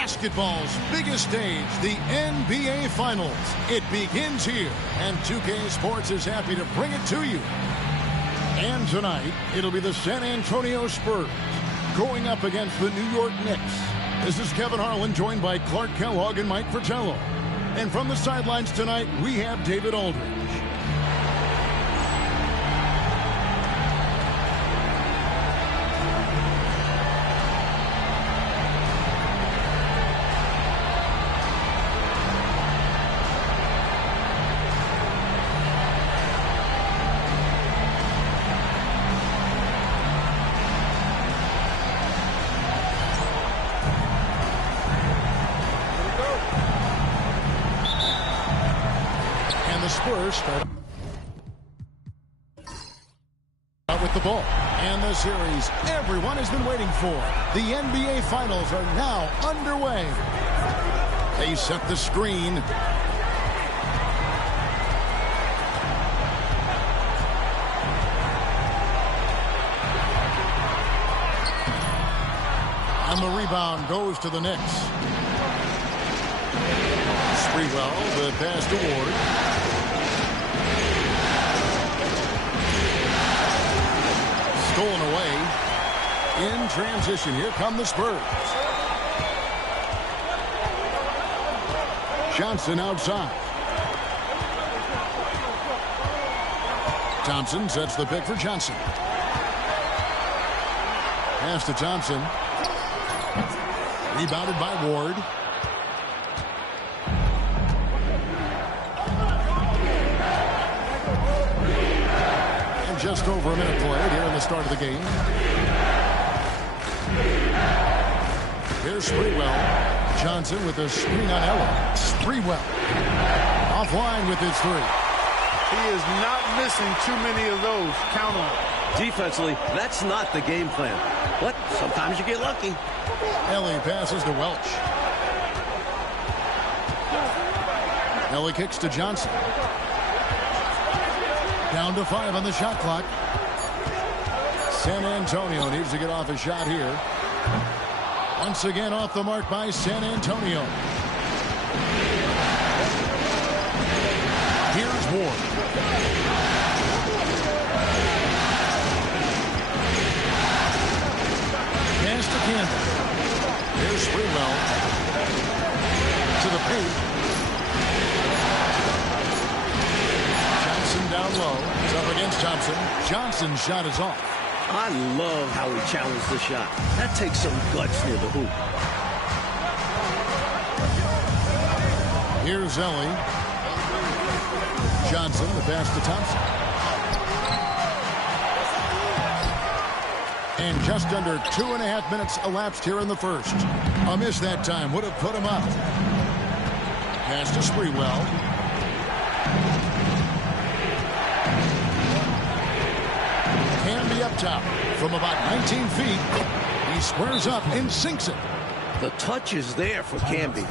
Basketball's biggest stage, the NBA Finals. It begins here, and 2K Sports is happy to bring it to you. And tonight, it'll be the San Antonio Spurs going up against the New York Knicks. This is Kevin Harlan, joined by Clark Kellogg and Mike Fratello. And from the sidelines tonight, we have David Aldridge. Spurs start out with the ball. And the series everyone has been waiting for. The NBA Finals are now underway. They set the screen. And the rebound goes to the Knicks. Sprewell, the pass to Ward. Stolen away. In transition, here come the Spurs. Johnson outside. Thompson sets the pick for Johnson. Pass to Thompson. Rebounded by Ward. Just over a minute played here in the start of the game. Here's Sprewell. Johnson with a screen on Ellen. Sprewell offline with his three. He is not missing too many of those. Count on. Defensively, that's not the game plan. But sometimes you get lucky. Ellie passes to Welch. Ellie kicks to Johnson. Down to 5 on the shot clock. San Antonio needs to get off a shot here. Once again off the mark by San Antonio. Here's Ward. Pass to Campbell. Here's Sprewell. To the paint. Down low. It's up against Thompson. Johnson's shot is off. I love how he challenged the shot. That takes some guts near the hoop. Here's Ellie. Johnson, the pass to Thompson. And just under 2.5 minutes elapsed here in the first. A miss that time would have put him up. Pass to Sprewell. Up top from about 19 feet. He squares up and sinks it. The touch is there for Camby.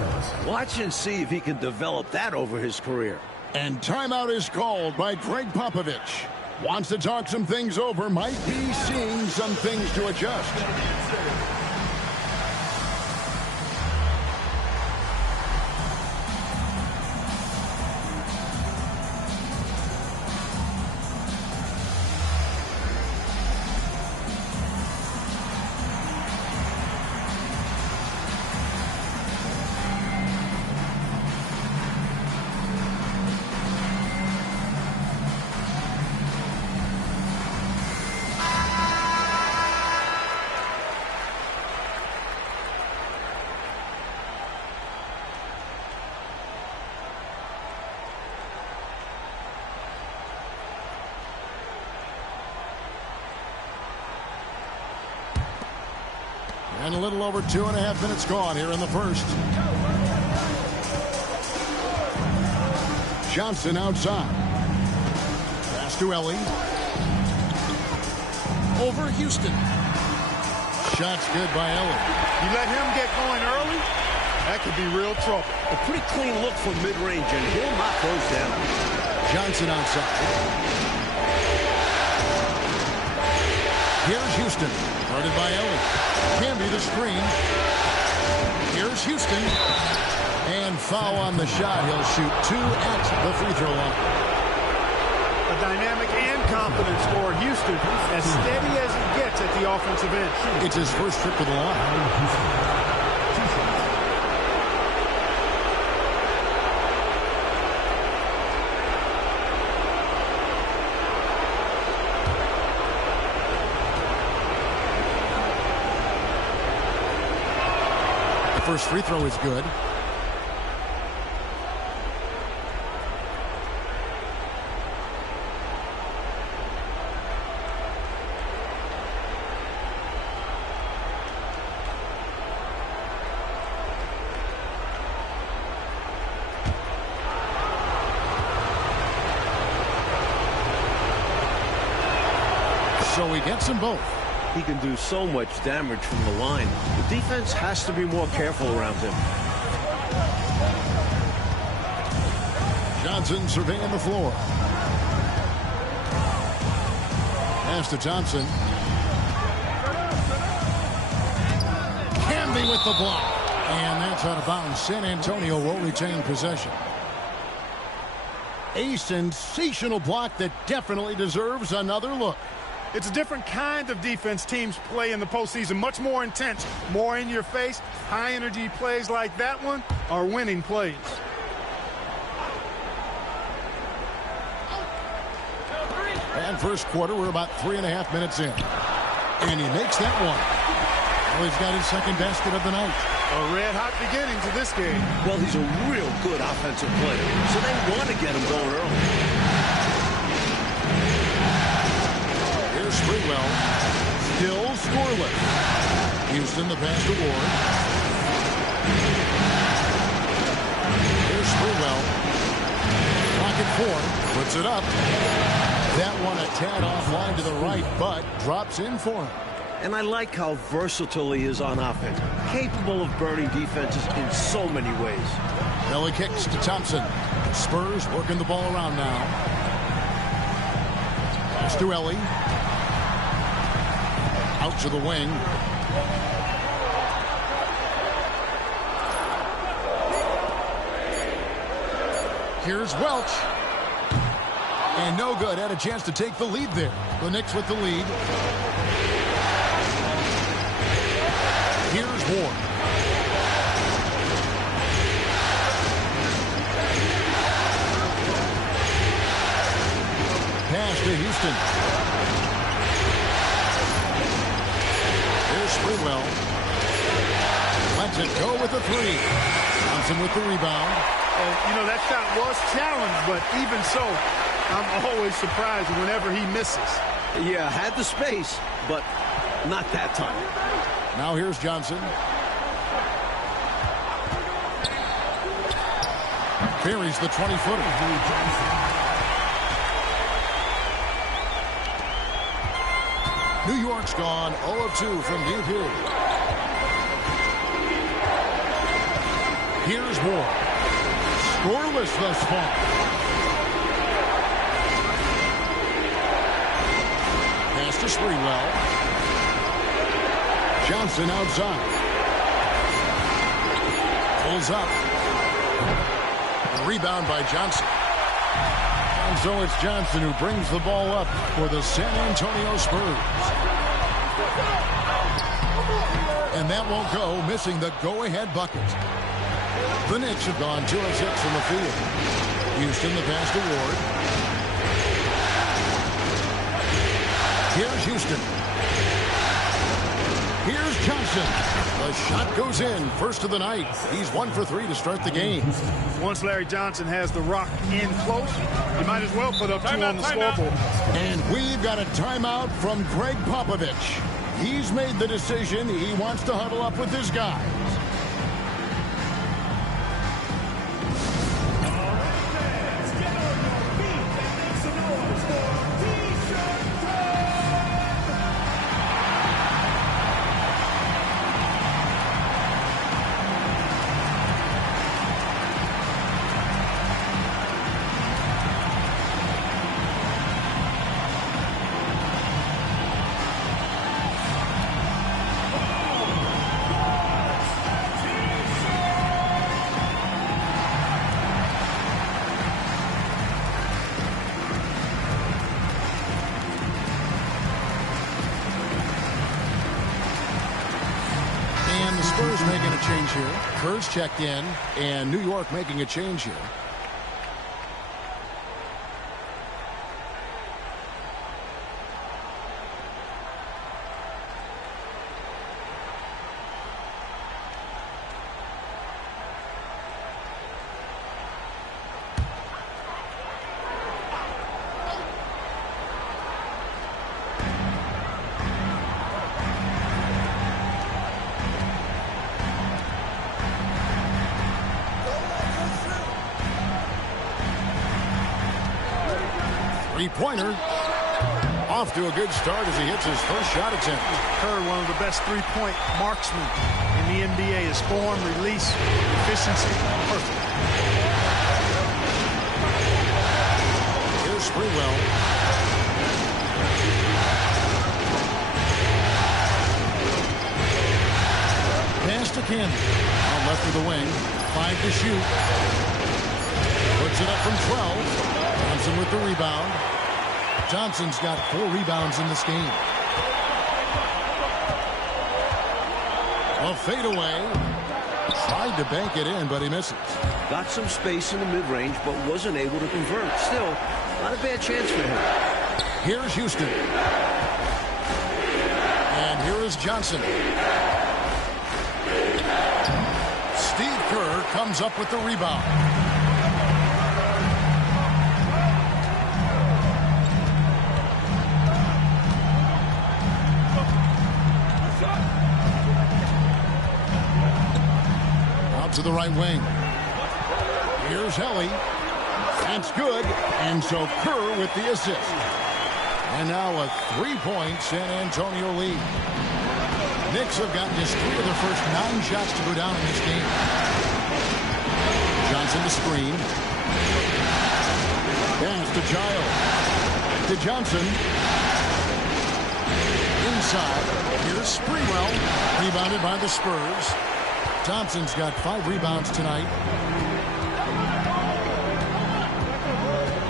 Watch and see if he can develop that over his career. And timeout is called by Greg Popovich. Wants to talk some things over. Might be seeing some things to adjust. And a little over 2.5 minutes gone here in the first. Johnson outside. Pass to Ellie. Over Houston. Shot's good by Ellie. You let him get going early, that could be real trouble. A pretty clean look from mid-range, and he'll knock those down. Johnson outside. Here's Houston. Guarded by Ellie. Camby the screen. Here's Here's Houston. And foul on the shot. He'll shoot 2 at the free throw line. A dynamic and confident scorer. Houston, as steady as it gets at the offensive end. It's his first trip to the line. First free throw is good. So he gets them both. He can do so much damage from the line. The defense has to be more careful around him. Johnson surveying the floor. Pass to Thompson. Camby with the block. And that's out of bounds. San Antonio will retain possession. A sensational block that definitely deserves another look. It's a different kind of defense teams play in the postseason. Much more intense, more in your face. High energy plays like that one are winning plays. And first quarter, we're about 3.5 minutes in. And he makes that one. Well, he's got his second basket of the night. A red-hot beginning to this game. Well, he's a real good offensive player, so they want to get him going early. Sprewell, still scoreless. Houston, the pass to Ward. Here's Sprewell. Pocket 4, puts it up. That one a tad offline to the right, but drops in for him. And I like how versatile he is on offense. Capable of burning defenses in so many ways. Ellie kicks to Thompson. Spurs working the ball around now. Pass to Ellie. Out to the wing. Here's Welch. And no good. Had a chance to take the lead there. The Knicks with the lead. Here's Ward. Pass to Houston. Sprewell lets it go with the 3. Thompson with the rebound. And, you know, that shot was challenged, but even so, I'm always surprised whenever he misses. Yeah, had the space, but not that time. Now here's Johnson. Buries the 20-footer. New York's gone 0 of 2 from deep here. Here's Ward. Scoreless thus far. Pass to Sprewell. Johnson outside. Pulls up. Rebound by Johnson. And so it's Johnson who brings the ball up for the San Antonio Spurs. And that won't go, missing the go-ahead bucket. The Knicks have gone 2 of 6 in the field. Houston, the pass to Ward. Here's Houston. Here's Johnson. The shot goes in. First of the night. He's 1 for 3 to start the game. Once Larry Johnson has the rock in close, you might as well put up 2 on the scoreboard. And we've got a timeout from Greg Popovich. He's made the decision. He wants to huddle up with his guys. change here. Kerr's checked in, and New York making a change here. Three-pointer. Off to a good start as he hits his first shot attempt. Kerr, one of the best three-point marksmen in the NBA. His form, release, efficiency, perfect. Here's Sprewell. Pass to Camby. On left of the wing. 5 to shoot. Puts it up from 12. Thompson with the rebound. Johnson's got 4 rebounds in this game. A fadeaway. Tried to bank it in, but he misses. Got some space in the mid-range, but wasn't able to convert. Still, not a bad chance for him. Here's Houston. And here is Johnson. Steve Kerr comes up with the rebound. To the right wing. Here's Helly. That's good. And so Kerr with the assist. And now a 3-point San Antonio lead. Knicks have gotten just 3 of their first 9 shots to go down in this game. Johnson to screen. Pass to Giles. To Johnson. Inside. Here's Sprewell. Rebounded by the Spurs. Thompson's got 5 rebounds tonight.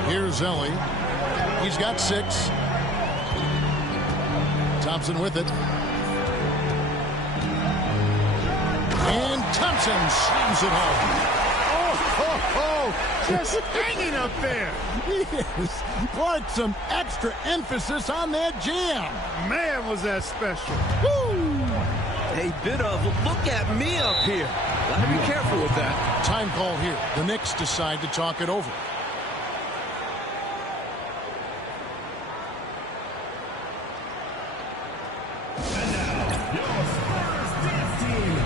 Here's Ellie. He's got 6. Thompson with it. And Thompson slams it home. Oh, just hanging up there. Yes, put some extra emphasis on that jam. Man, was that special. Woo! A bit of look at me up here. Gotta be careful with that. Time call here. The Knicks decide to talk it over. And now, your Spurs dance team.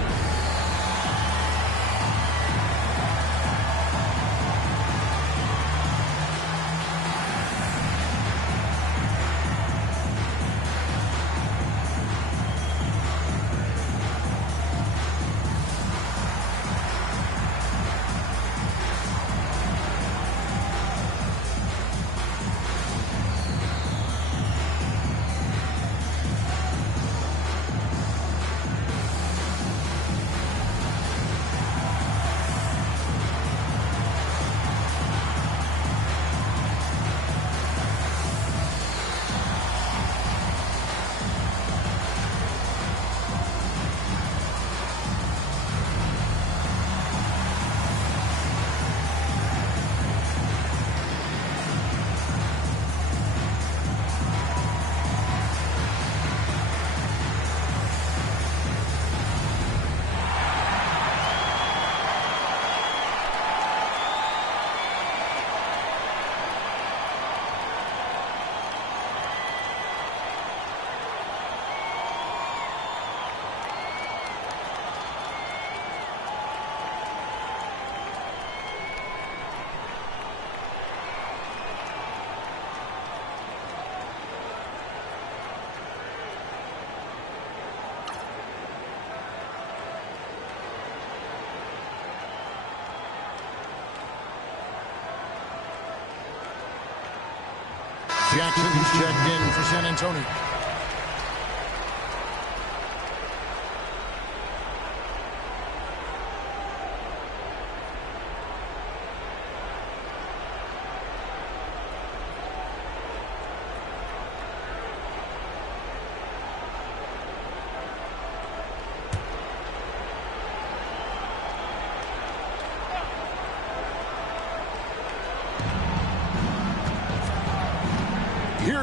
Jackson who's checked in for San Antonio.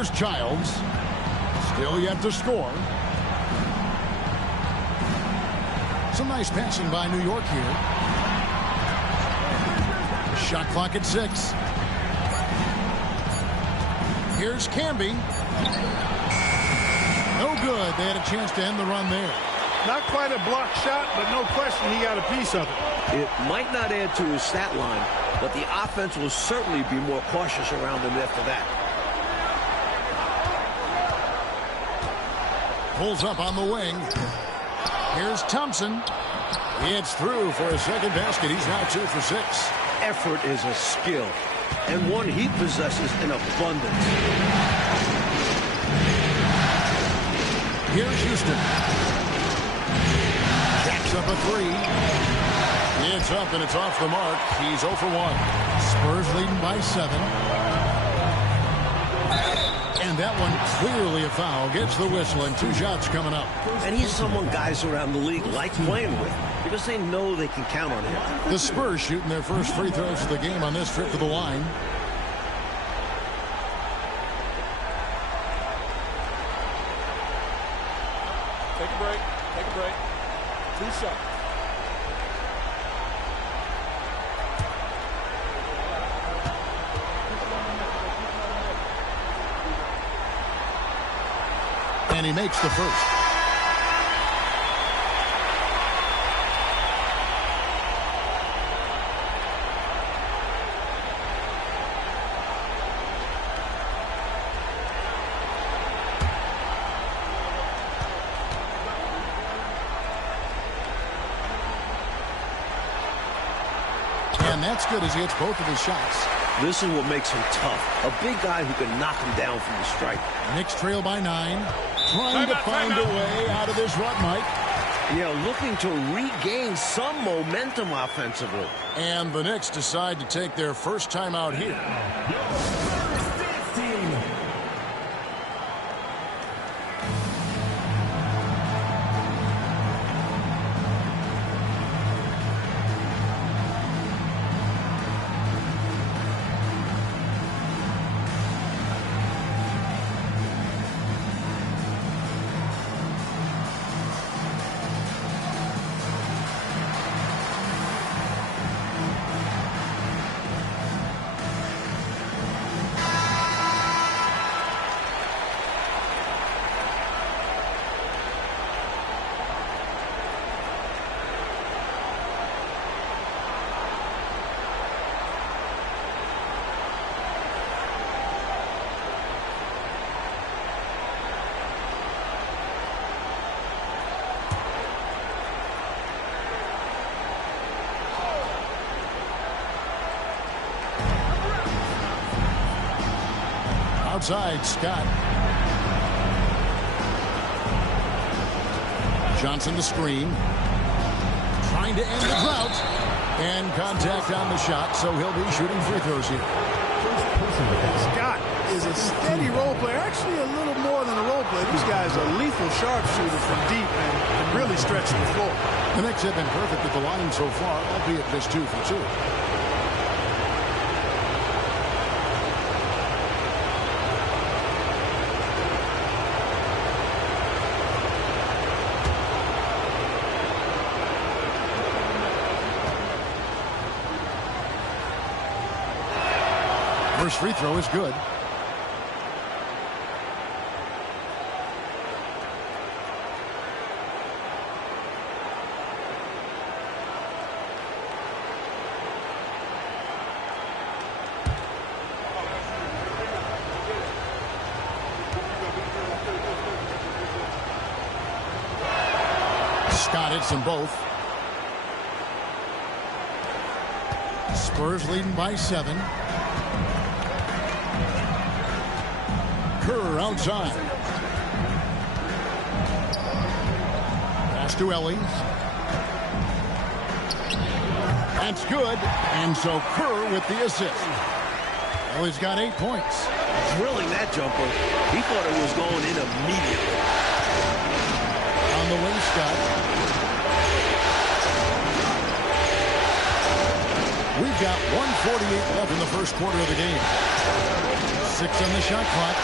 Here's Childs. Still yet to score. Some nice passing by New York here. Shot clock at 6. Here's Camby. No good. They had a chance to end the run there. Not quite a blocked shot, but no question he got a piece of it. It might not add to his stat line, but the offense will certainly be more cautious around him after that. Pulls up on the wing. Here's Thompson. It's through for a second basket. He's now 2 for 6. Effort is a skill, and one he possesses in abundance. Here's Houston. Jacks up a 3. It's up and it's off the mark. He's 0 for 1. Spurs leading by 7. And that one clearly a foul. Gets the whistle and 2 shots coming up. And he's someone guys around the league like playing with because they know they can count on him. The Spurs shooting their first free throws of the game on this trip to the line. Take a break. Take a break. 2 shots. And he makes the first. And that's good as he hits both of his shots. This is what makes him tough. A big guy who can knock him down from the stripe. Knicks trail by 9. Trying to find a way out of this rut, Mike. Yeah, looking to regain some momentum offensively. And the Knicks decide to take their first time out here. Outside, Scott. Johnson the screen. Trying to end the drought. And contact on the shot, so he'll be shooting free throws here. Scott is a steady role player. Actually, a little more than a role player. This guy's a lethal sharpshooter from deep and can really stretch the floor. The Knicks have been perfect at the line so far, albeit just 2 for 2. First free throw is good. Scott hits them both. Spurs leading by 7. Kerr outside. Pass to Ellie. That's good. And so Kerr with the assist. Ellie's got 8 points. Drilling that jumper. He thought it was going in immediately. On the wing, Scott. We've got 1:48 left in the first quarter of the game. 6 on the shot clock.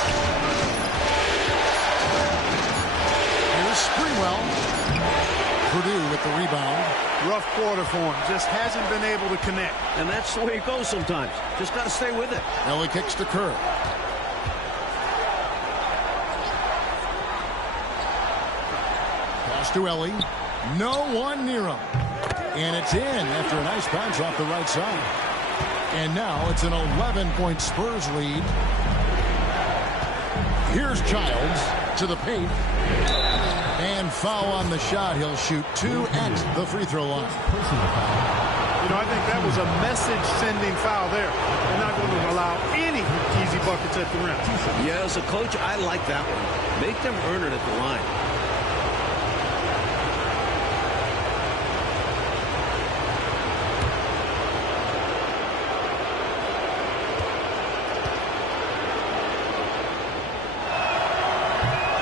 Here's Sprewell. Purdue with the rebound. Rough quarter for him. Just hasn't been able to connect. And that's the way it goes sometimes. Just got to stay with it. Ellie kicks to Kerr. Pass to Ellie. No one near him. And it's in after a nice bounce off the right side. And now it's an 11-point Spurs lead. Here's Childs to the paint. And foul on the shot. He'll shoot 2 at the free throw line. You know, I think that was a message-sending foul there. They're not going to allow any easy buckets at the rim. Yeah, as a coach, I like that one. Make them earn it at the line.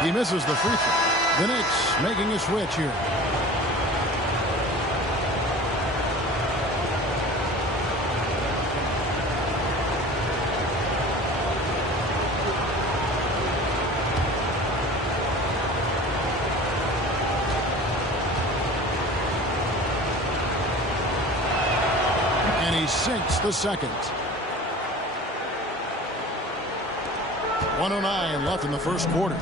He misses the free throw. The Knicks making a switch here. And he sinks the second. 1:09 left in the first quarter.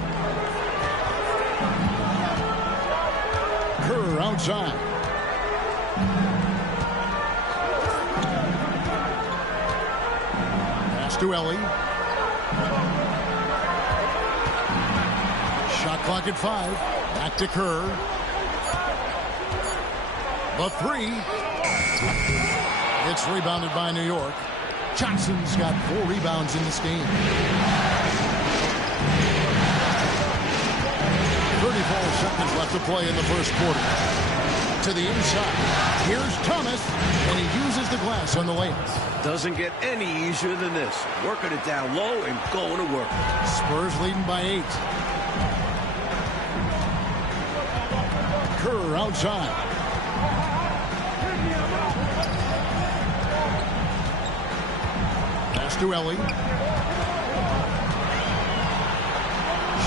Kerr outside. Pass to Ellie. Shot clock at 5. Back to Kerr. The 3. It's rebounded by New York. Johnson's got 4 rebounds in this game. 34 seconds left to play in the first quarter. To the inside. Here's Thomas, and he uses the glass on the layup. Doesn't get any easier than this. Working it down low and going to work. Spurs leading by 8. Kerr outside. Pass to Ellie.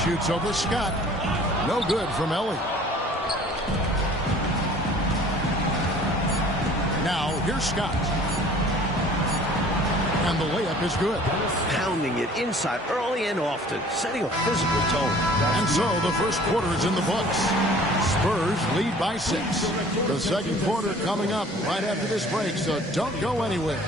Shoots over Scott. No good from Ellie. Now, here's Scott. And the layup is good. Pounding it inside early and often, setting a physical tone. And so the first quarter is in the books. Spurs lead by 6. The second quarter coming up right after this break, so don't go anywhere.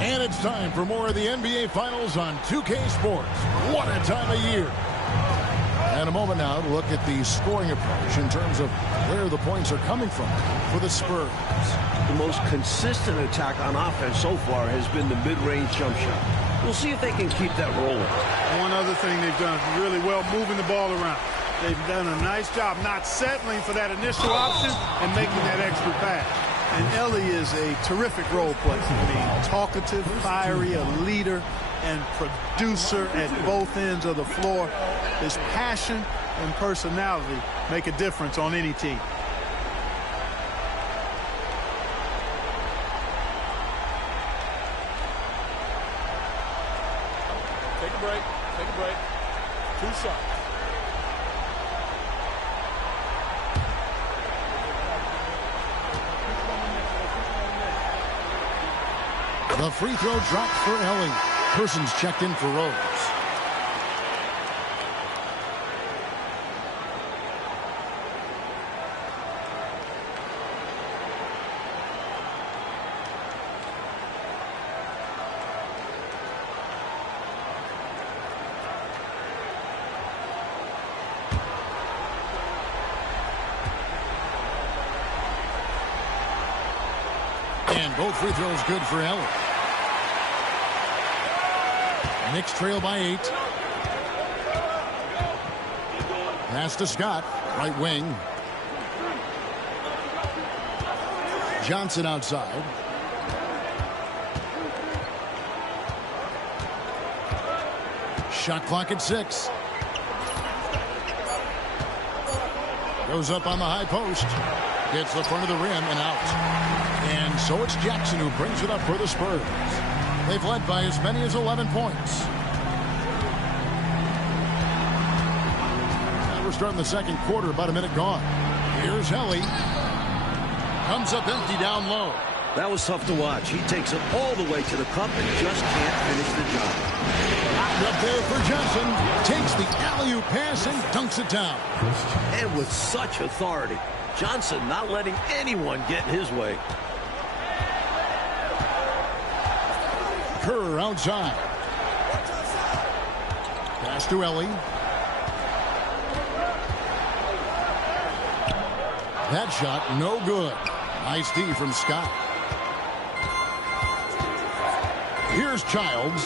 And it's time for more of the NBA Finals on 2K Sports. What a time of year. And a moment now to look at the scoring approach in terms of where the points are coming from for the Spurs. The most consistent attack on offense so far has been the mid-range jump shot. We'll see if they can keep that rolling. One other thing they've done really well, moving the ball around. They've done a nice job not settling for that initial option and making that extra pass. And Ellie is a terrific role player. I mean, talkative, fiery, a leader, and producer at both ends of the floor. His passion and personality make a difference on any team. Take a break. Take a break. 2 shots. The free throw dropped for Ellie. Persons checked in for Rose. And both free throws good for Ellie. Knicks trail by 8. Pass to Scott, right wing. Johnson outside. Shot clock at 6. Goes up on the high post. Hits the front of the rim and out. And so it's Jackson who brings it up for the Spurs. They've led by as many as 11 points. And we're starting the second quarter, about a minute gone. Here's Helly. Comes up empty down low. That was tough to watch. He takes it all the way to the cup and just can't finish the job. Up there for Johnson. Takes the alley-oop pass and dunks it down. And with such authority. Johnson not letting anyone get in his way. Kerr outside. Pass to Ellie. That shot no good. Nice D from Scott. Here's Childs.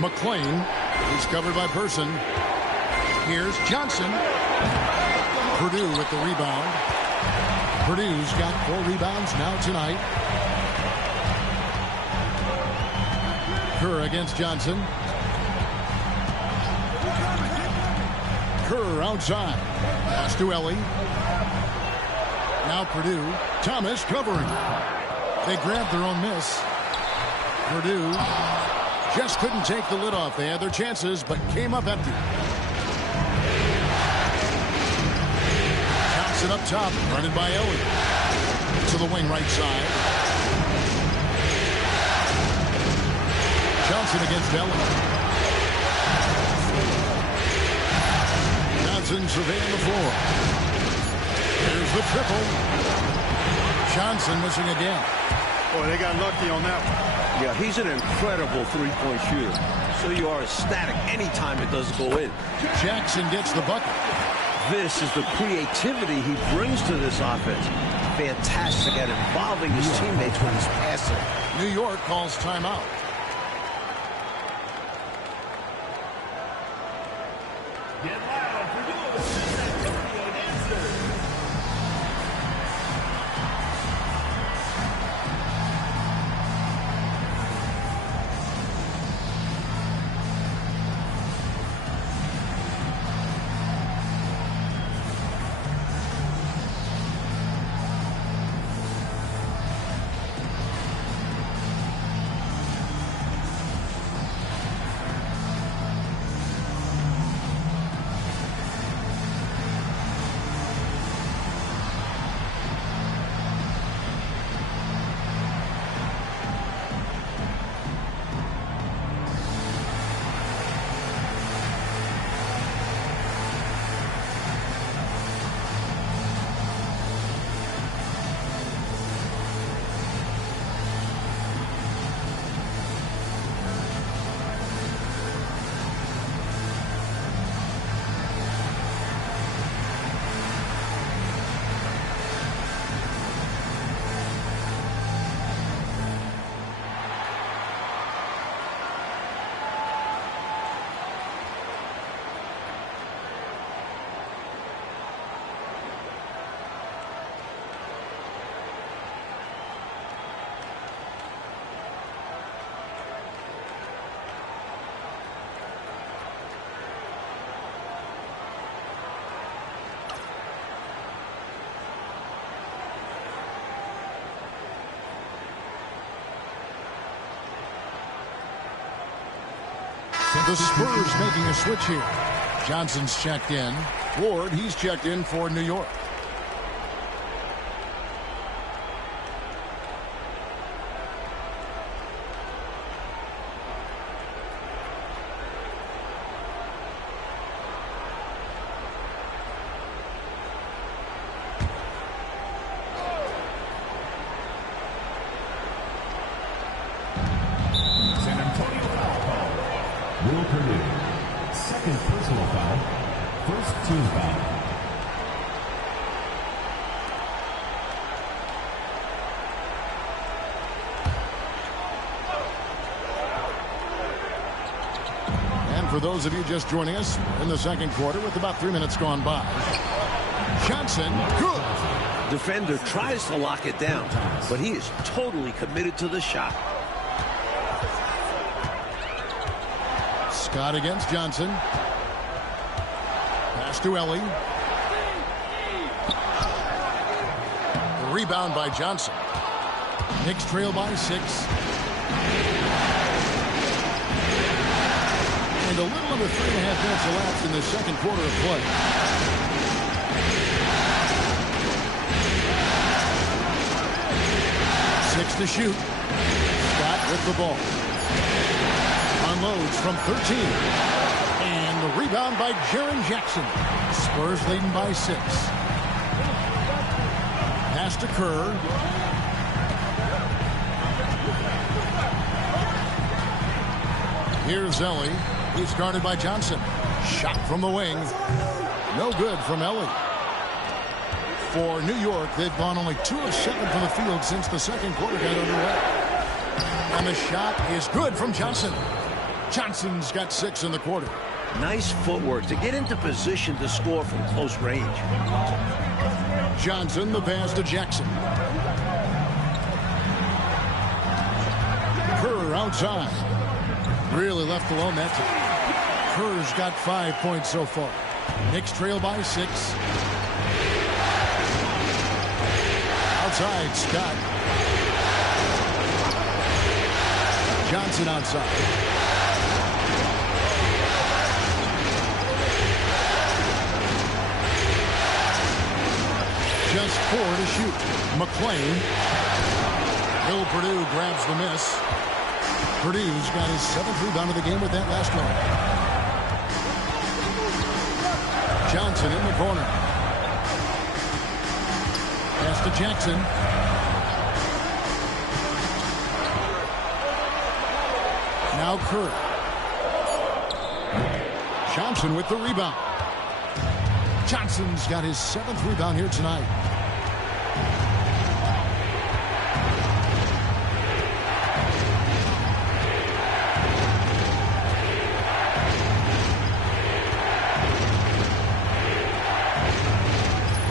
McClain. He's covered by Person. Here's Johnson. Purdue with the rebound. Purdue's got 4 rebounds now tonight. Kerr against Johnson. Kerr outside. Pass to Ellie. Now Purdue. Thomas covering. They grabbed their own miss. Purdue just couldn't take the lid off. They had their chances, but came up empty. Johnson up top, running by Ellie. To the wing right side. Johnson against Ellie. Johnson surveying the floor. Here's the triple. Johnson missing again. Boy, they got lucky on that one. Yeah, he's an incredible three-point shooter. So you are ecstatic anytime it doesn't go in. Jackson gets the bucket. This is the creativity he brings to this offense. Fantastic at involving his teammates when he's passing. New York calls timeout. Get loud for your San Antonio Dancers. The Spurs making a switch here. Johnson's checked in. Ward, he's checked in for New York. San Antonio foul call. Will Purdue. Second personal foul. First team foul. And for those of you just joining us in the second quarter with about 3 minutes gone by. Johnson, good. Defender tries to lock it down, but he is totally committed to the shot. Scott against Johnson. Pass to Ellie. The rebound by Johnson. Knicks trail by 6. And a little under 3.5 minutes elapsed in the second quarter of play. Six to shoot. Scott with the ball. Unloads from 13. And the rebound by Jaren Jackson. Spurs leading by 6. Pass to Kerr. Here's Ellie. He's guarded by Johnson. Shot from the wing. No good from Ellie. For New York, they've gone only 2 of 7 from the field since the second quarter got underway. And the shot is good from Johnson. Johnson's got 6 in the quarter. Nice footwork to get into position to score from close range. Johnson, the pass to Jackson. Kerr outside. Really left alone that time. Kerr's got 5 points so far. Knicks trail by 6. Outside, Scott. Johnson outside. Just 4 to shoot. McClain. Bill Purdue grabs the miss. Purdue's got his 7th rebound of the game with that last one. Johnson in the corner. Pass to Jackson. Now Kerr. Johnson with the rebound. Johnson's got his 7th rebound here tonight.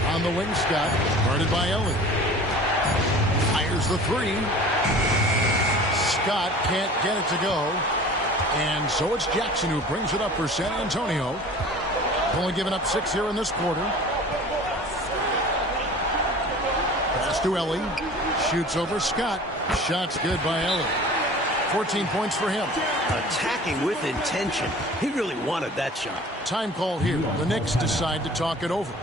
On the wing, Scott, guarded by Ellie. Fires the 3. Scott can't get it to go. And so it's Jackson who brings it up for San Antonio. Only given up 6 here in this quarter. Pass to Ellie. Shoots over Scott. Shot's good by Ellie. 14 points for him. Attacking with intention. He really wanted that shot. Time call here. The Knicks decide to talk it over.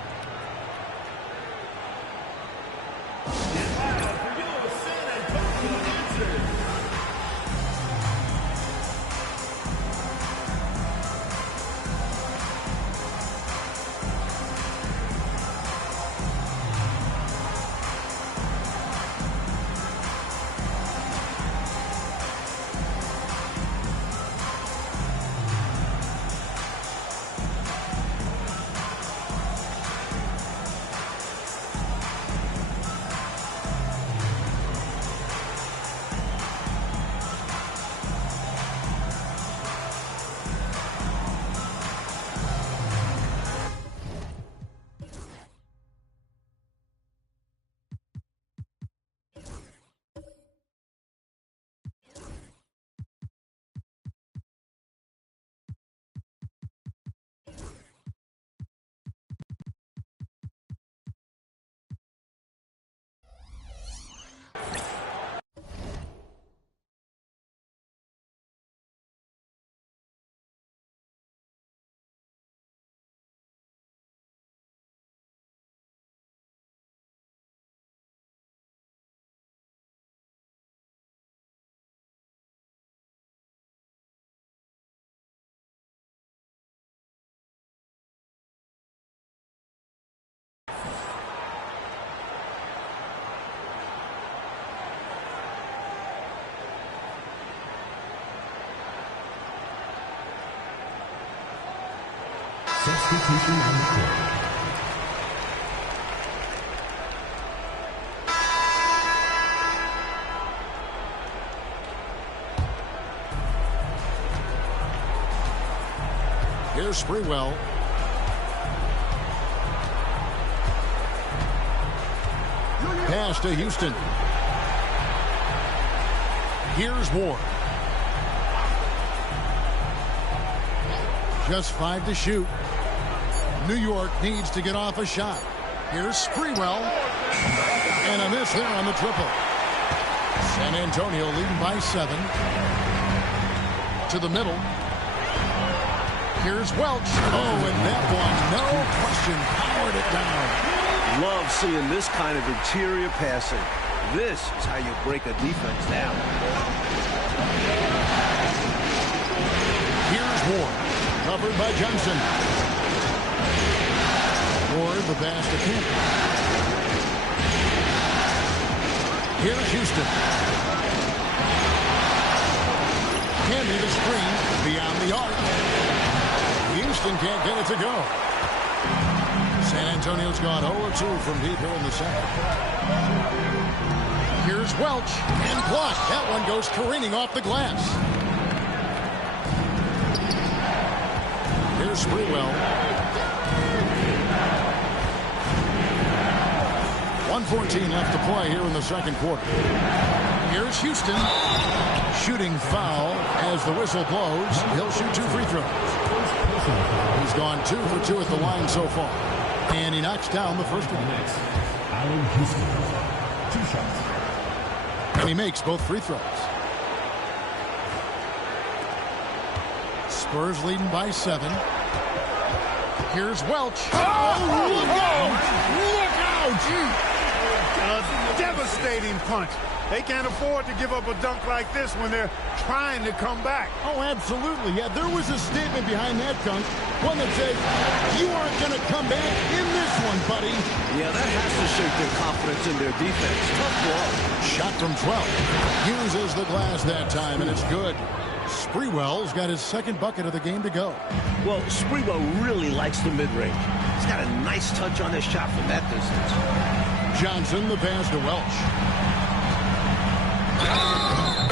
Substitution on the court. Here's Sprewell. Pass to Houston. Here's Ward. Just 5 to shoot. New York needs to get off a shot. Here's Sprewell. And a miss there on the triple. San Antonio leading by 7. To the middle. Here's Welch. Oh, and that one, no question, powered it down. Love seeing this kind of interior passing. This is how you break a defense down. Here's Ward. Covered by Johnson. Ward the pass to Kemp. Here's Houston. Candy the screen beyond the arc. Houston can't get it to go. San Antonio's gone 0-2 from deep here in the second. Here's Welch and blocked. That one goes careening off the glass. Here's Sprewell. 1:14 left to play here in the second quarter. Here's Houston. Shooting foul as the whistle blows. He'll shoot 2 free throws. He's gone 2 for 2 at the line so far. And he knocks down the first one. Next, Allen Houston. 2 shots. And he makes both free throws. Spurs leading by 7. Here's Welch. Oh, look out! Look out! A devastating punch. They can't afford to give up a dunk like this when they're trying to come back. Oh, absolutely. Yeah, there was a statement behind that dunk. One that says, you aren't going to come back in this one, buddy. Yeah, that has to shake their confidence in their defense. Tough blow. Shot from 12. Uses the glass that time, and it's good. Sprewell's got his second bucket of the game to go. Well, Sprewell really likes the mid-range. He's got a nice touch on his shot from that distance. Johnson, the pass to Welch.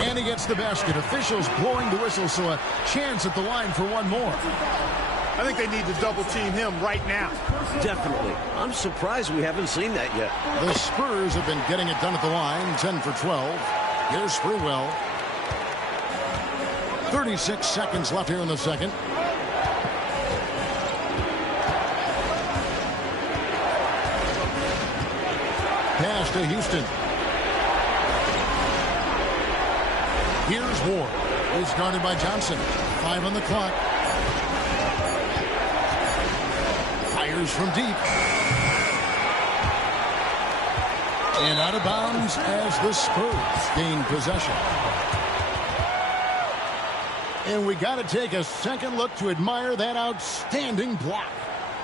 And he gets the basket. Officials blowing the whistle, so a chance at the line for one more. I think they need to double-team him right now. Definitely. I'm surprised we haven't seen that yet. The Spurs have been getting it done at the line, 10 for 12. Here's Sprewell. 36 seconds left here in the second. Pass to Houston. Here's Ward. It's guarded by Johnson. 5 on the clock. Fires from deep. And out of bounds as the Spurs gain possession. And we got to take a second look to admire that outstanding block.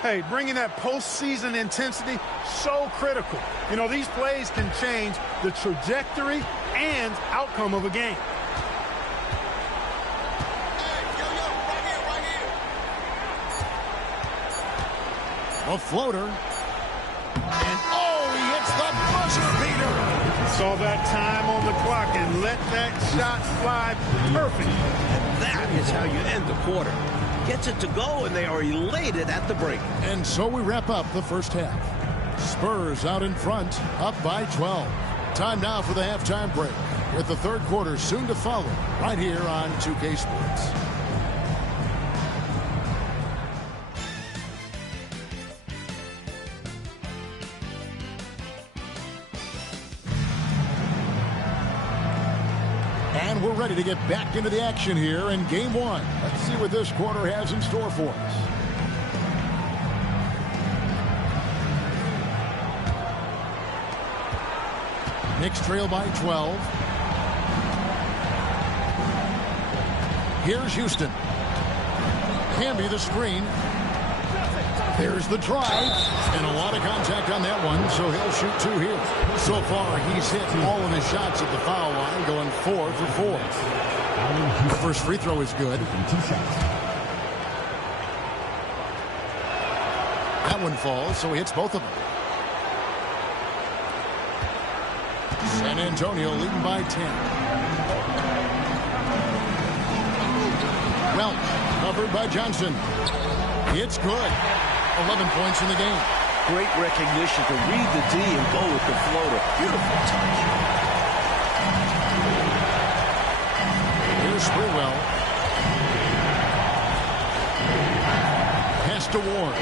Hey, bringing that postseason intensity, so critical. You know, these plays can change the trajectory and outcome of a game. A floater. And oh, he hits the buzzer beater. Saw that time on the clock and let that shot fly perfect. That is how you end the quarter. Gets it to go, and they are elated at the break. And so we wrap up the first half. Spurs out in front, up by 12. Time now for the halftime break, with the third quarter soon to follow, right here on 2K Sports. And we're ready to get back into the action here in game one. Let's see what this quarter has in store for us. Knicks trail by 12. Here's Houston. Camby the screen. There's the drive. And a lot of contact on that one, so he'll shoot 2 here. So far, he's hit all of his shots at the foul line, going 4 for 4. The first free throw is good. 2 shots. That one falls, so he hits both of them. San Antonio leading by 10. Welch, covered by Johnson. It's good. 11 points in the game. Great recognition to read the D and go with the floater. Beautiful touch. Here's Sprewell. to Ward.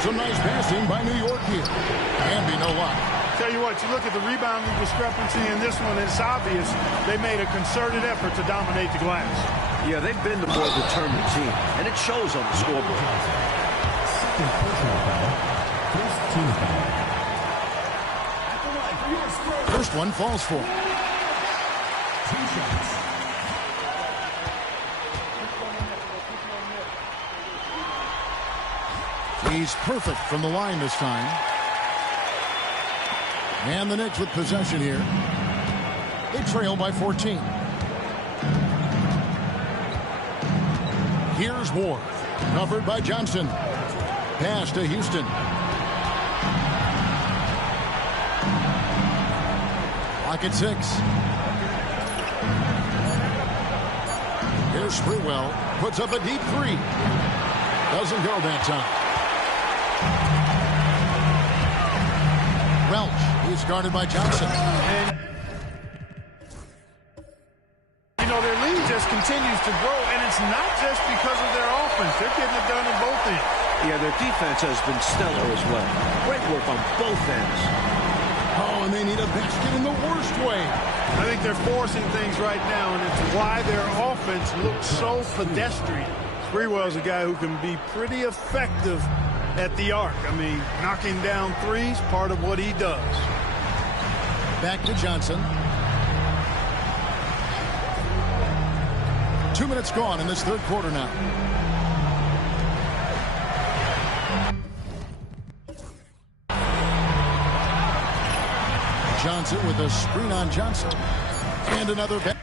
Some nice passing by New York here. And be no luck. Tell you what, you look at the rebounding discrepancy in this one, it's obvious they made a concerted effort to dominate the glass. Yeah, they've been the more determined team, and it shows on the scoreboard. Second personal foul. First team foul. First one falls for. 2 shots. He's perfect from the line this time. And the Knicks with possession here. They trail by 14. Here's Ward. Covered by Johnson. Pass to Houston. Clock at 6. Here's Sprewell. Puts up a deep 3. Doesn't go that time. Welch. He's guarded by Johnson. And, you know, their lead just continues to grow, and it's not just because of their offense. They're getting it done on both ends. Yeah, their defense has been stellar as well. Great work on both ends. Oh, and they need a basket in the worst way. I think they're forcing things right now, and it's why their offense looks so pedestrian. Sprewell's a guy who can be pretty effective at the arc. I mean, knocking down threes, part of what he does. Back to Johnson. 2 minutes gone in this third quarter now. Johnson with a screen on Johnson. And another basket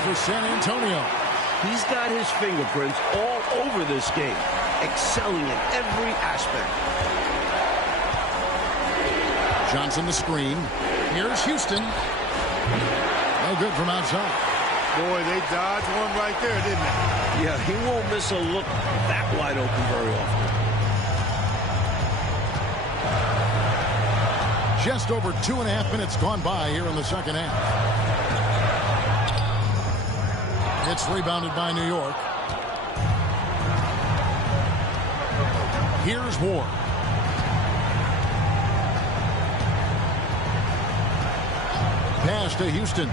for San Antonio. He's got his fingerprints all over this game, excelling in every aspect. Johnson the screen. Here's Houston. No good from outside. Boy, they dodged one right there, didn't they? Yeah, he won't miss a look that wide open very often. Just over 2.5 minutes gone by here in the second half. It's rebounded by New York. Here's Ward. Pass to Houston.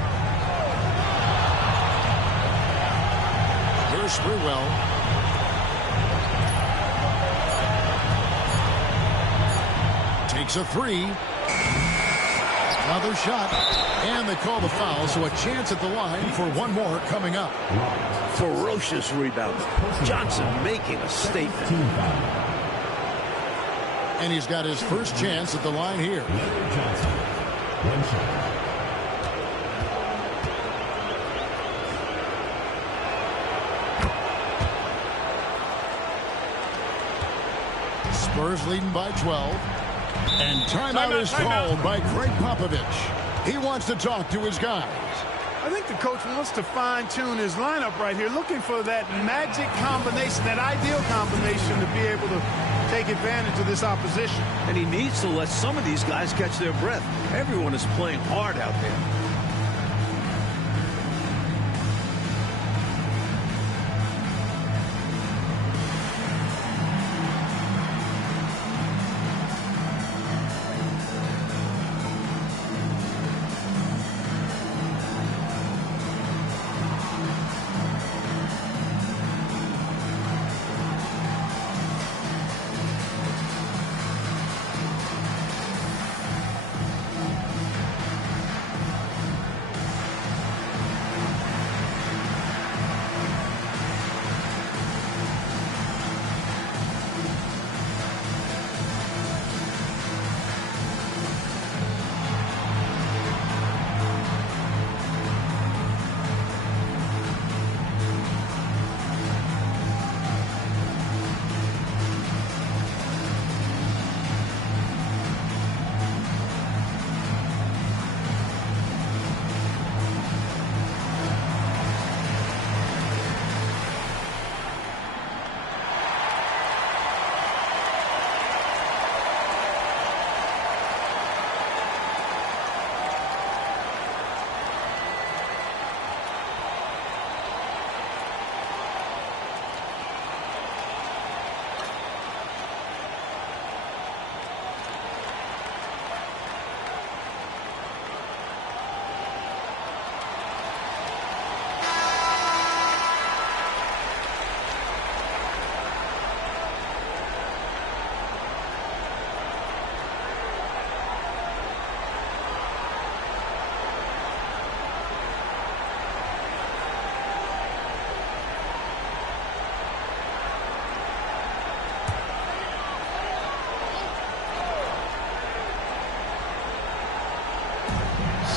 Here's Sprewell. Takes a 3. Another shot. And they call the foul, so a chance at the line for one more coming up. Ferocious rebound. Johnson making a statement. Team foul. And he's got his first chance at the line here. Leonard Johnson. 1 shot. Spurs leading by 12. And timeout is called by Greg Popovich. He wants to talk to his guys. I think the coach wants to fine-tune his lineup right here, looking for that magic combination, that ideal combination to be able to take advantage of this opposition. And he needs to let some of these guys catch their breath. Everyone is playing hard out there.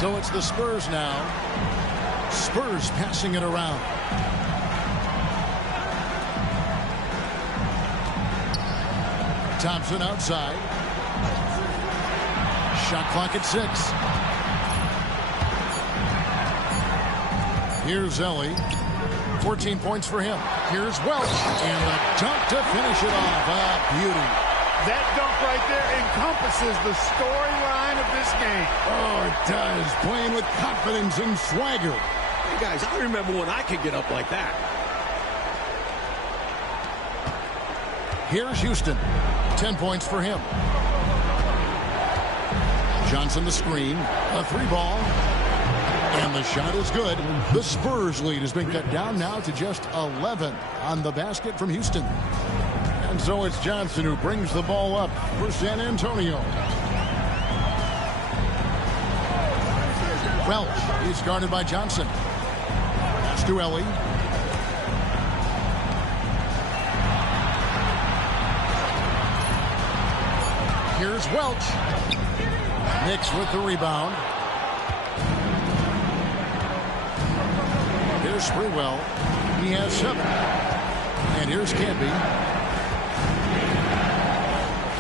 So it's the Spurs now. Spurs passing it around. Thompson outside. Shot clock at 6. Here's Ellie. 14 points for him. Here's Welch. And the dunk to finish it off. A beauty. That dunk right there encompasses the storyline of this game. Oh, it does. Playing with confidence and swagger. Hey, guys, I remember when I could get up like that. Here's Houston. 10 points for him. Johnson the screen. A 3-ball. And the shot is good. The Spurs lead has been cut down now to just 11 on the basket from Houston. And so it's Johnson who brings the ball up for San Antonio. Welch is guarded by Johnson. Pass to Ellie. Here's Welch. Knicks with the rebound. Here's Sprewell. He has 7. And here's Canby.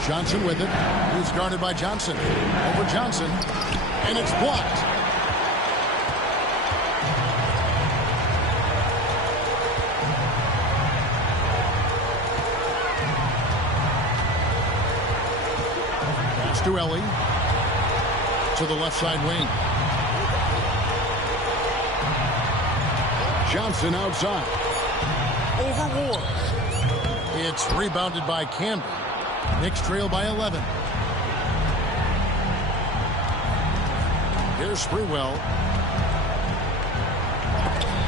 Johnson with it. He's guarded by Johnson. Over Johnson. And it's blocked. Pass to Ellie. To the left side wing. Johnson outside. Over Ward. It's rebounded by Canby. Knicks trail by 11. Here's Sprewell.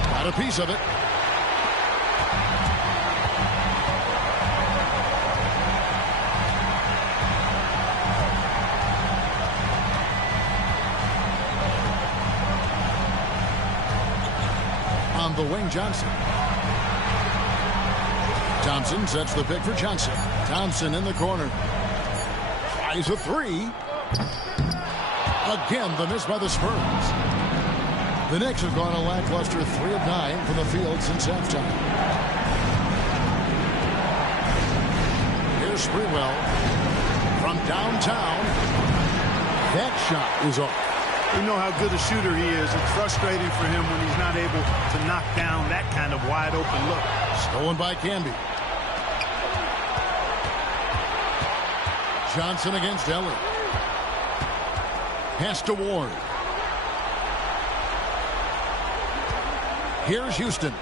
Got a piece of it. On the wing, Johnson. Thompson sets the pick for Johnson. Thompson in the corner. Tries a 3. Again, the miss by the Spurs. The Knicks have gone a lackluster 3 of 9 from the field since halftime. Here's Sprewell from downtown. That shot is off. You know how good a shooter he is. It's frustrating for him when he's not able to knock down that kind of wide open look. Stolen by Canby. Johnson against Ellie. Pass to Ward. Here's Houston.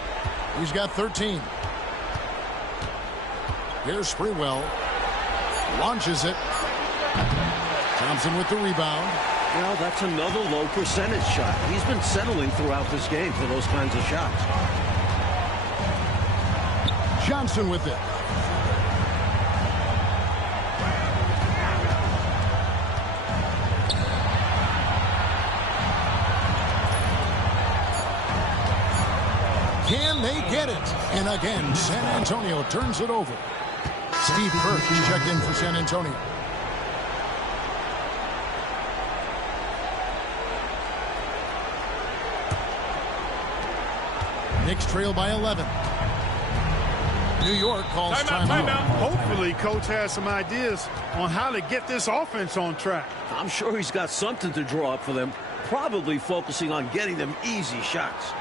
He's got 13. Here's Sprewell. Launches it. Thompson with the rebound. Well, that's another low percentage shot. He's been settling throughout this game for those kinds of shots. Johnson with it. Can they get it? And again, San Antonio turns it over. Steve Kerr checked in for San Antonio. Knicks trail by 11. New York calls timeout. Hopefully, Coach has some ideas on how to get this offense on track. I'm sure he's got something to draw up for them, probably focusing on getting them easy shots.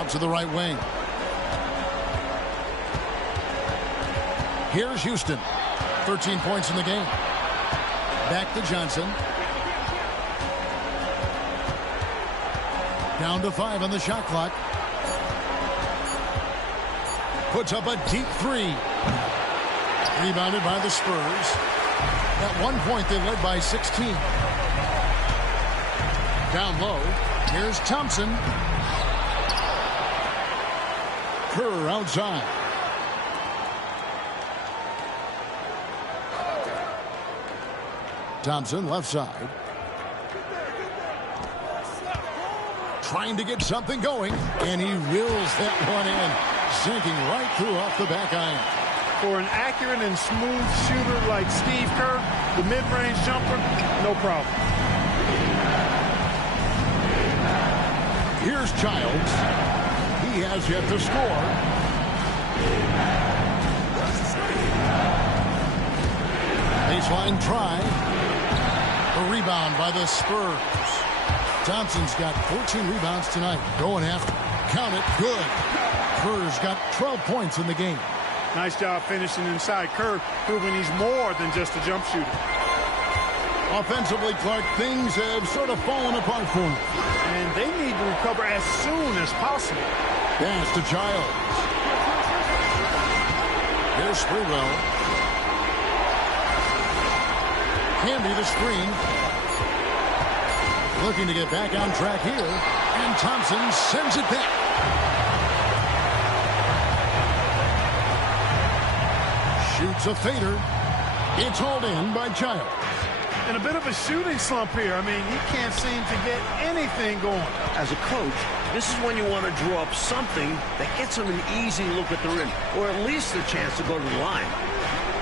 Out to the right wing. Here's Houston. 13 points in the game. Back to Johnson. Down to 5 on the shot clock. Puts up a deep three. Rebounded by the Spurs. At one point, they led by 16. Down low. Here's Thompson. Kerr outside. Thompson left side. Trying to get something going, and he reels that one in, sinking right through off the back iron. For an accurate and smooth shooter like Steve Kerr, the mid-range jumper, no problem. Here's Childs. He has yet to score. Baseline try. A rebound by the Spurs. Thompson's got 14 rebounds tonight. Going after. Count it. Good. Kerr's got 12 points in the game. Nice job finishing inside. Kerr proving he's more than just a jump shooter. Offensively, Clark, things have sort of fallen apart for him. And they need to recover as soon as possible. Pass to Childs. Here's Sprewell. Canby the screen. Looking to get back on track here. And Thompson sends it back. Shoots a fader. It's hauled in by Childs. And a bit of a shooting slump here. I mean, he can't seem to get anything going. As a coach, this is when you want to draw up something that gets him an easy look at the rim, or at least a chance to go to the line.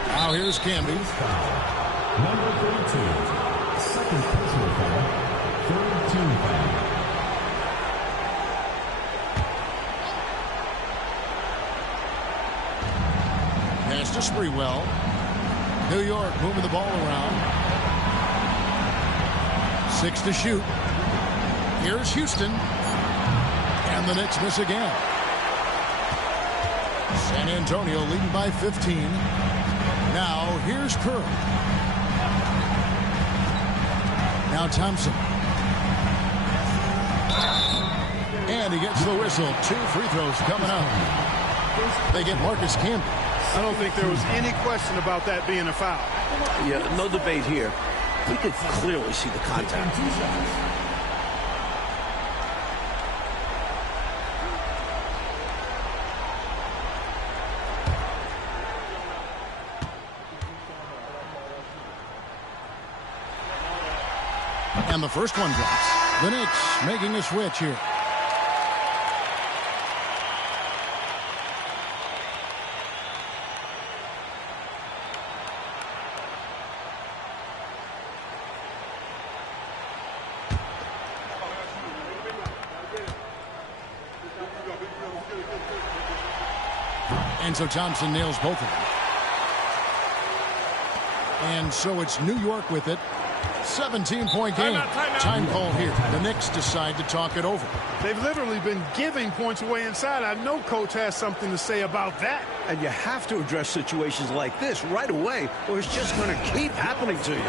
Now here's Canby. Number 32, second personal foul, third team foul. Pass to Sprewell. New York moving the ball around. 6 to shoot. Here's Houston. And the Knicks miss again. San Antonio leading by 15. Now here's Kerr. Now Thompson. And he gets the whistle. 2 free throws coming up. They get Marcus Camby. I don't think there was any question about that being a foul. Yeah, no debate here. We could clearly see the contact. And the first one drops. The Knicks making a switch here. And so Thompson nails both of them. And so it's New York with it. 17-point game. Time call here. The Knicks decide to talk it over. They've literally been giving points away inside. I know coach has something to say about that. And you have to address situations like this right away, or it's just going to keep happening to you.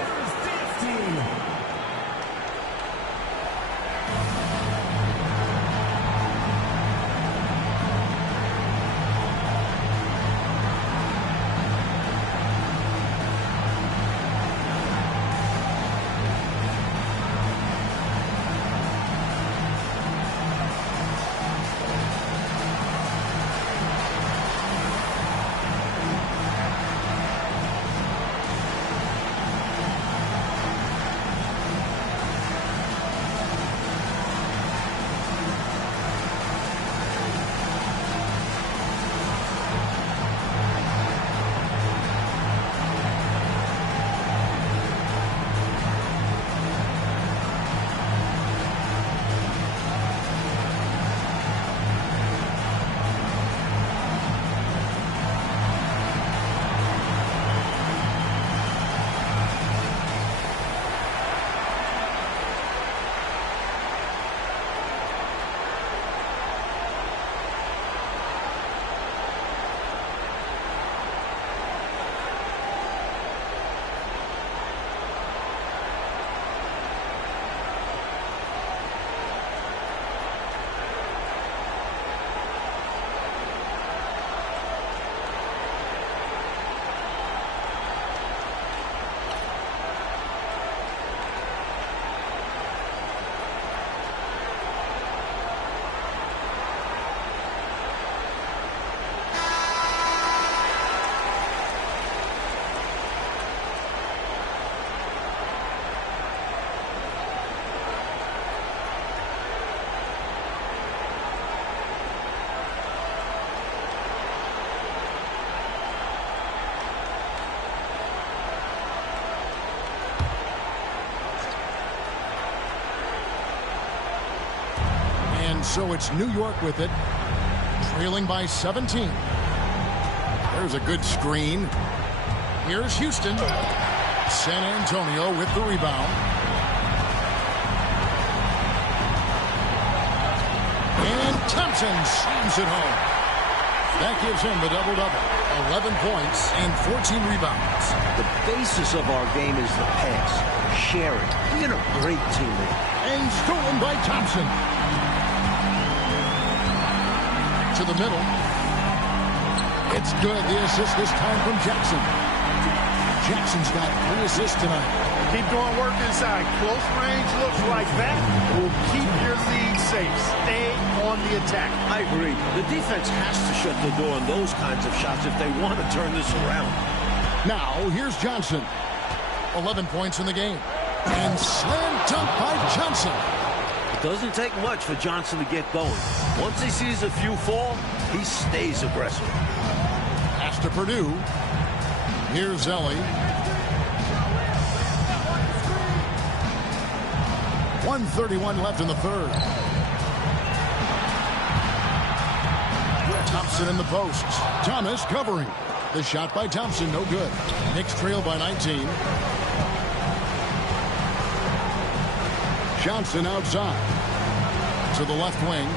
And so it's New York with it, trailing by 17. There's a good screen. Here's Houston. San Antonio with the rebound. And Thompson slams it home. That gives him the double-double. 11 points and 14 rebounds. The basis of our game is the pass, sharing, being a great teammate. And stolen by Thompson. To the middle. It's good. The assist this time from Jackson. Jackson's got 3 assists tonight. Keep doing work inside. Close range looks like that will keep your lead safe. Stay on the attack. I agree. The defense has to shut the door on those kinds of shots if they want to turn this around. Now, here's Johnson. 11 points in the game. And slam dunk by Johnson. It doesn't take much for Johnson to get going. Once he sees a few fall, he stays aggressive. Pass to Purdue. Here's Ellie. 1:31 left in the third. Thompson in the posts. Thomas covering. The shot by Thompson, no good. Knicks trail by 19. Johnson outside. To the left wing.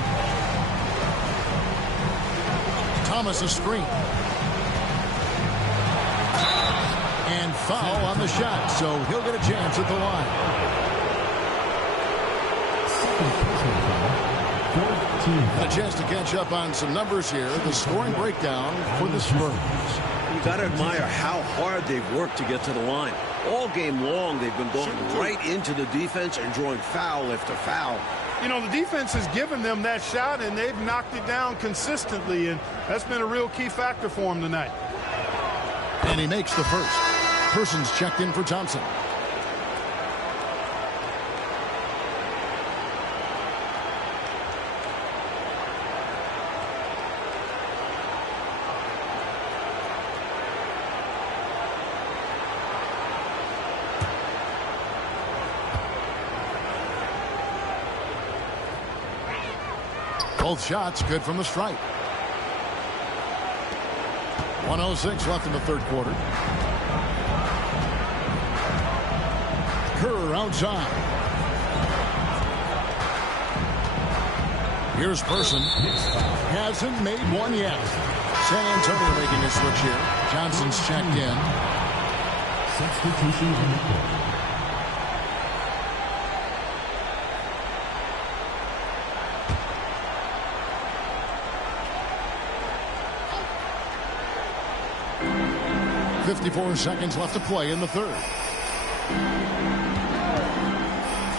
Thomas a screen. And foul on the shot, so he'll get a chance at the line. A chance to catch up on some numbers here. The scoring breakdown for the Spurs. You got to admire how hard they've worked to get to the line. All game long, they've been going right into the defense and drawing foul after foul. You know, the defense has given them that shot, and they've knocked it down consistently, and that's been a real key factor for them tonight. And he makes the first. Persons checked in for Thompson. Both shots good from the stripe. 1:06 left in the third quarter. Kerr outside. Here's Person. Hasn't made one yet. San Antonio making a switch here. Johnson's checked in. Substitution in the court. .54 seconds left to play in the third.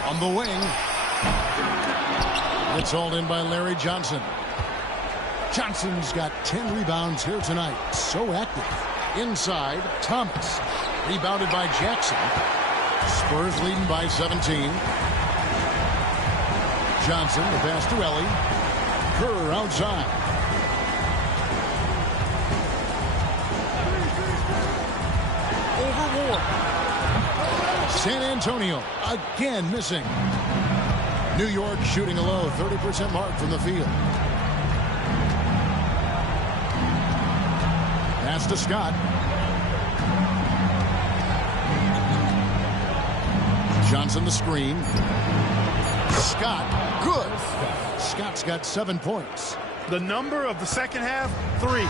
On the wing. It's hauled in by Larry Johnson. Johnson's got 10 rebounds here tonight. So active. Inside, Thomas. Rebounded by Jackson. Spurs leading by 17. Johnson, the pass to Ellie. Kerr outside. San Antonio again missing. New York shooting a low 30% mark from the field. Pass to Scott. Johnson the screen. Scott, good. Scott's got 7 points. The number of the second half, 3.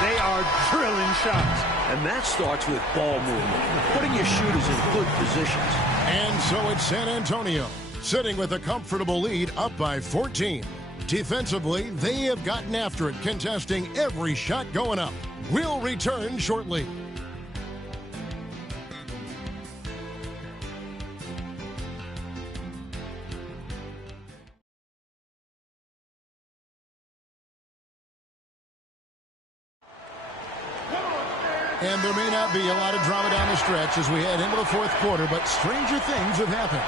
They are drilling shots. And that starts with ball movement, putting your shooters in good positions. And so it's San Antonio, sitting with a comfortable lead up by 14. Defensively, they have gotten after it, contesting every shot going up. We'll return shortly. And there may not be a lot of drama down the stretch as we head into the fourth quarter, but stranger things have happened.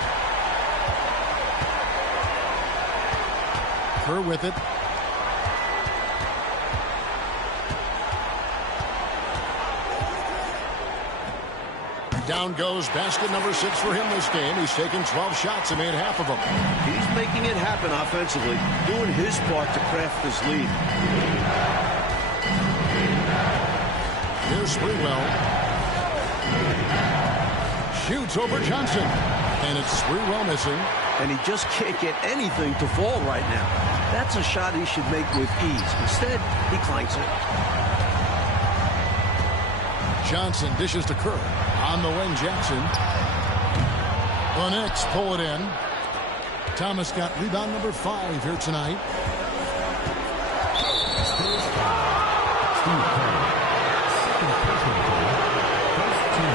Kerr with it. Down goes basket number 6 for him this game. He's taken 12 shots and made half of them. He's making it happen offensively, doing his part to craft this lead. Here's Sprewell. Shoots over Johnson. And it's Sprewell missing. And he just can't get anything to fall right now. That's a shot he should make with ease. Instead, he clanks it. Johnson dishes to Kerr. On the wing, Jackson. The Knicks pull it in. Thomas got rebound number 5 here tonight. Steve Kerr. Second personal foul. First team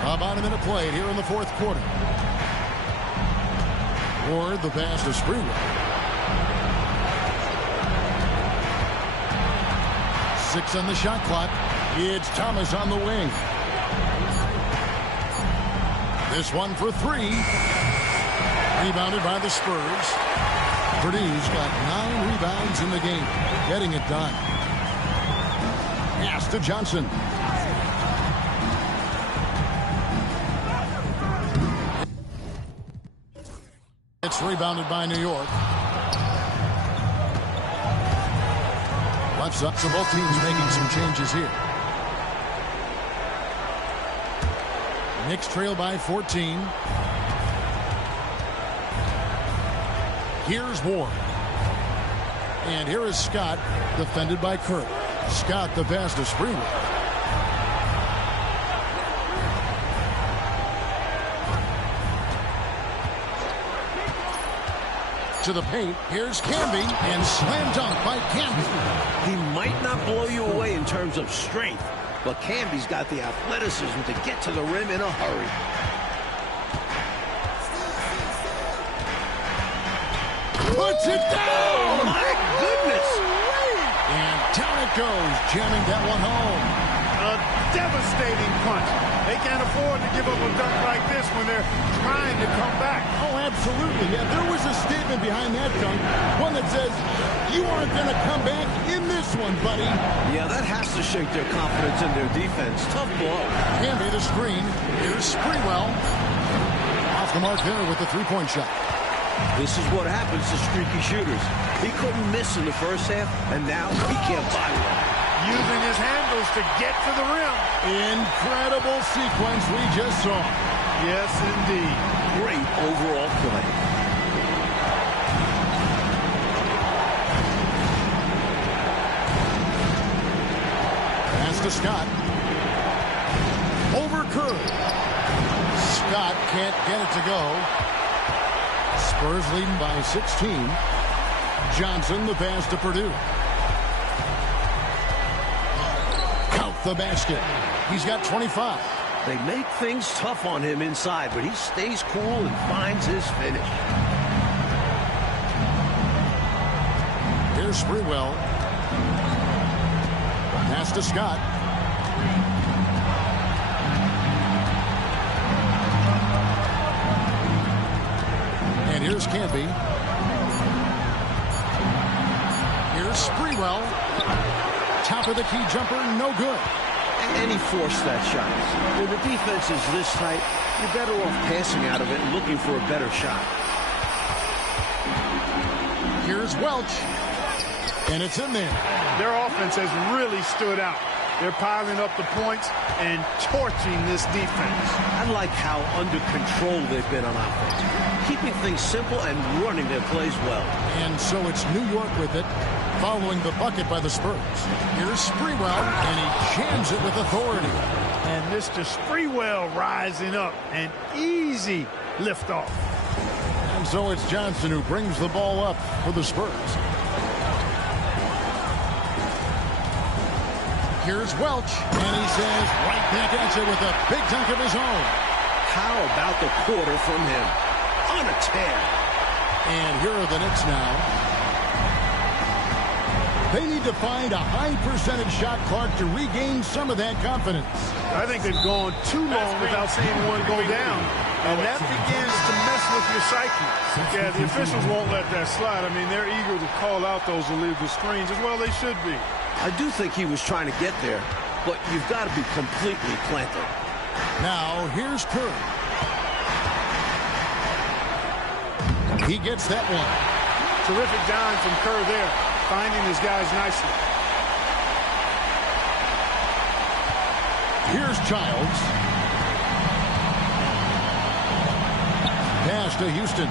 foul. About a minute played here in the fourth quarter. Ward, the pass to Sprewell. 6 on the shot clock. It's Thomas on the wing. This one for 3. Rebounded by the Spurs. Purdue's got 9 rebounds in the game. Getting it done. Pass to Johnson. It's rebounded by New York. Left side, so both teams making some changes here. Knicks trail by 14. Here's Ward. And here is Scott, defended by Kerr. Scott the pass to Sprewell. To the paint. Here's Camby, and slam dunk by Camby. He might not blow you away in terms of strength, but Camby's got the athleticism to get to the rim in a hurry. Puts it down! Oh, my goodness! And down it goes, jamming that one home. A devastating punch. They can't afford to give up a dunk like this when they're trying to come back. Oh, absolutely. Yeah, there was a statement behind that dunk. One that says, you aren't going to come back in this one, buddy. Yeah, that has to shake their confidence in their defense. Tough blow. Camby the screen. Here's Sprewell. Off the mark there with the three-point shot. This is what happens to streaky shooters. He couldn't miss in the first half, and now he can't buy one. Using his handles to get to the rim. Incredible sequence we just saw. Yes, indeed. Great overall play. Pass to Scott. Over Kerr. Scott can't get it to go. Spurs leading by 16. Johnson the pass to Purdue. Count the basket. He's got 25. They make things tough on him inside, but he stays cool and finds his finish. Here's Sprewell. Pass to Scott. And here's Camby. Here's Sprewell. Top of the key jumper, no good. And he forced that shot. When the defense is this tight, you're better off passing out of it and looking for a better shot. Here's Welch. And it's in there. Their offense has really stood out. They're piling up the points and torching this defense. I like how under control they've been on offense, keeping things simple and running their plays well. And so it's New York with it, following the bucket by the Spurs. Here's Sprewell, and he jams it with authority. And Mr. Sprewell rising up. An easy liftoff. And so it's Johnson who brings the ball up for the Spurs. Here's Welch, and he says right back at you with a big dunk of his own. How about the quarter from him? On a tear. And here are the Knicks now. They need to find a high percentage shot clock to regain some of that confidence. I think they've gone too long without seeing one go down. And that begins to mess with your psyche. Yeah, the officials won't let that slide. I mean, they're eager to call out those illegal screens as well. They should be. I do think he was trying to get there, but you've got to be completely planted. Now, here's Curry. He gets that one. Terrific dime from Kerr there, finding his guys nicely. Here's Childs. Pass to Houston.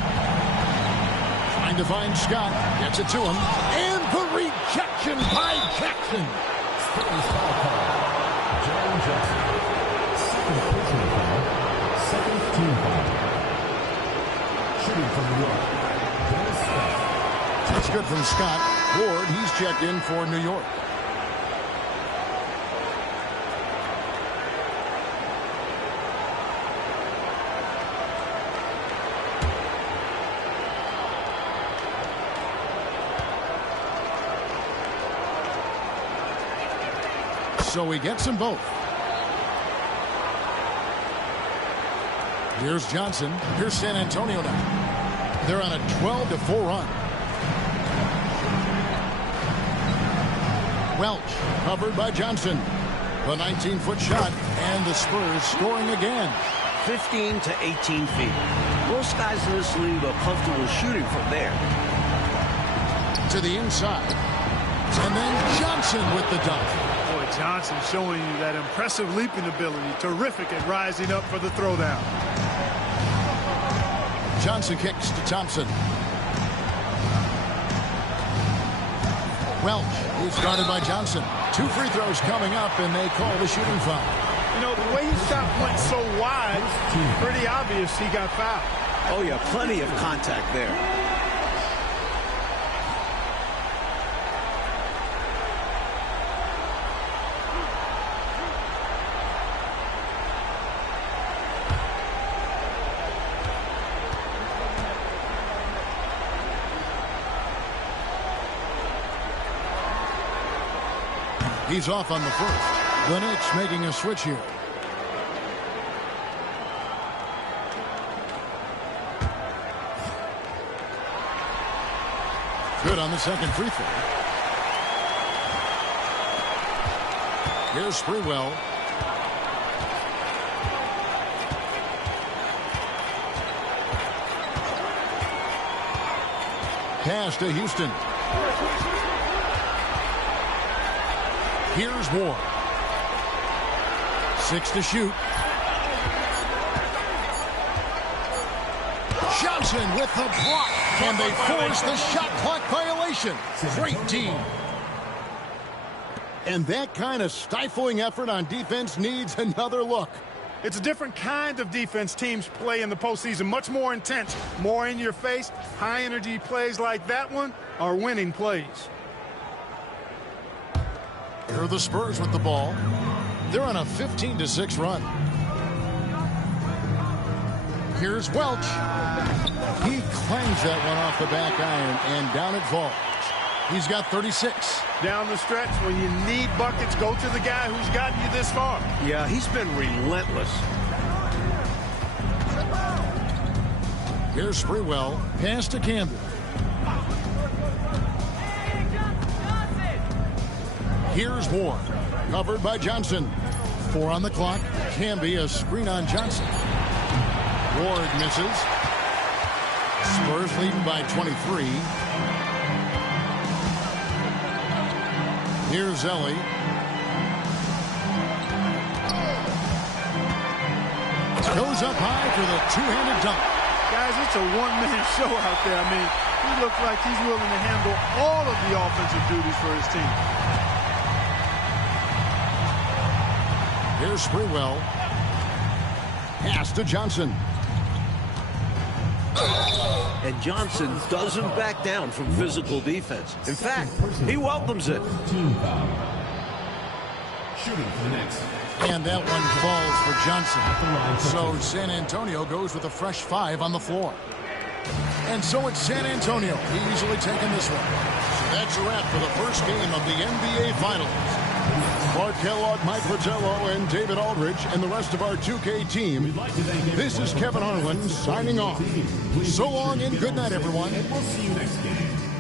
Trying to find Scott. Gets it to him. And the rejection by Jackson. First foul call. Jaren Jackson. Second personal foul. Second team foul. Shooting from New York. Dennis Scott. That's good from Scott. Ward, he's checked in for New York. So he gets them both. Here's Johnson. Here's San Antonio now. They're on a 12-4 run. Welch covered by Johnson. The 19-foot shot, and the Spurs scoring again. 15 to 18 feet. Most guys in this league are comfortable shooting from there. To the inside. And then Johnson with the dunk. Boy, Johnson showing you that impressive leaping ability. Terrific at rising up for the throwdown. Johnson kicks to Thompson. Welch is guarded by Johnson. 2 free throws coming up, and they call the shooting foul. You know, the way his shot went so wide, pretty obvious he got fouled. Oh, yeah, plenty of contact there. He's off on the first. The Knicks making a switch here. Good on the second free throw. Here's Sprewell. Pass to Houston. Here's Ward. 6 to shoot. Johnson with the block. And they force the shot clock violation. Great team. And that kind of stifling effort on defense needs another look. It's a different kind of defense teams play in the postseason. Much more intense, more in your face. High energy plays like that one are winning plays. Here are the Spurs with the ball. They're on a 15-6 run. Here's Welch. He clangs that one off the back iron, and down it falls. He's got 36. Down the stretch, when you need buckets, go to the guy who's gotten you this far. Yeah, he's been relentless. Here's Sprewell. Pass to Campbell. Here's Ward. Covered by Johnson. 4 on the clock. Can be a screen on Johnson. Ward misses. Spurs leading by 23. Here's Ellie. Goes up high for the two-handed dunk. Guys, it's a one-man show out there. I mean, he looks like he's willing to handle all of the offensive duties for his team. Here's Sprewell. Pass to Johnson. And Johnson doesn't back down from physical defense. In fact, he welcomes it. Team foul. Shooting for the Knicks. And that one falls for Johnson. So San Antonio goes with a fresh 5 on the floor. And so it's San Antonio easily taking this one. That's a wrap for the first game of the NBA Finals. Clark Kellogg, Mike Fratello, and David Aldridge, and the rest of our 2K team. This is Kevin Harlan signing off. So long and good night, everyone. And we'll see you next game.